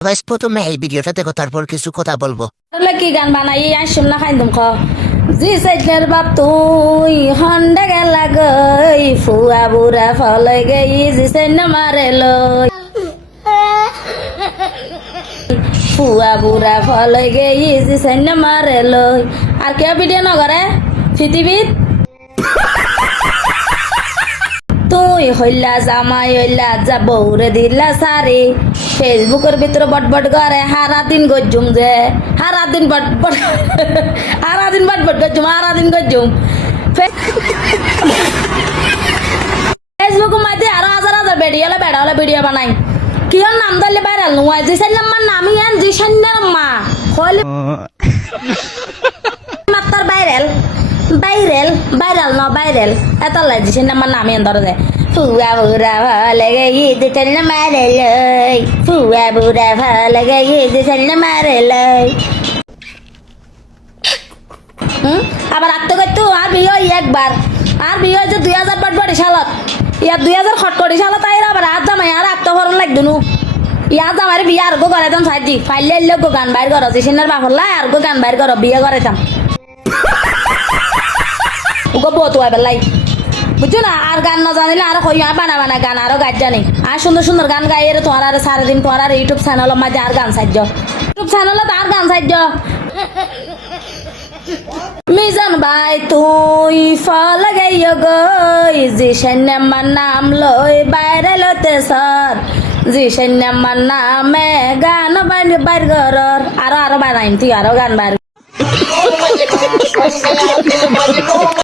Guys প্রথমে এই ভিডিওটা দেখো তারপর কিছু কথা বলবো। কি গান বানাই আসুন না খাই দুম জি সাইডের বাপ তুই হন্ডা গেলা গই ফুয়া বুড়া ফলে গই জি সাইড মারে লই ফুয়া বুড়া ফলে গই জি সাইড মারে লই আর কেউ ভিডিও নগরে পৃথিবীত তুই হইলা জামাই হইলা যা বউরে দিলা সারি ফেসবুকের ভিতরে বটবট করে সারাদিন গজ্জুম যে সারাদিন বটবট সারাদিন বটবট গজ্জুম সারাদিন গজ্জুম ফেসবুক মাঝে আরো হাজার হাজার বেড়া হলে ভিডিও বানাই কিয়র নাম ধরলে ভাইরাল নয় জিসান নাম্বার নামি আন জিসান্নার মা হইলে মাত্র ভাইরাল ভাইরাল ভাইরাল ন ভাইরাল এত লাই জিসান নাম্বার নামি আন ধরে ফুয়া বুড়া ভালো গই দিতেন না মারে লই ফুয়া বুড়া ভালো গই দিতেন না মারে লই আবার আত্ম করতো আর বিয়ে একবার আর বিয়ে হয়েছে 2000 সালত ইয়ার 2000 সালত আইরা আবার আর জামাই আর আত্মহরণ লাগতো নু ইয়ার জামাই বিয়ে আর গো করাইতাম সাইজি ফাইলে এলে গো গান বাইর করো জিসিনার বাপরলা আর গো গান বাইর করো বিয়ে করাইতাম ওগো বউ তো বেলাই বুঝছো না আর গান না জানিলে আর কই বানা বানা গান আরো গাছ জানি আর সুন্দর সুন্দর গান গাইয়ে তোমার আর সারাদিন তোমার আর ইউটিউব চ্যানেল মাঝে আর গান সাহায্য ইউটিউব চ্যানেলে আর গান সাহায্য মিজান ভাই তুই ফল গাইয় গই জিসান আমার নাম লই বাইরে লতে সর জিসান আমার নামে গান বাইর ঘরর আরো বানাইম তুই আরো গান বাইর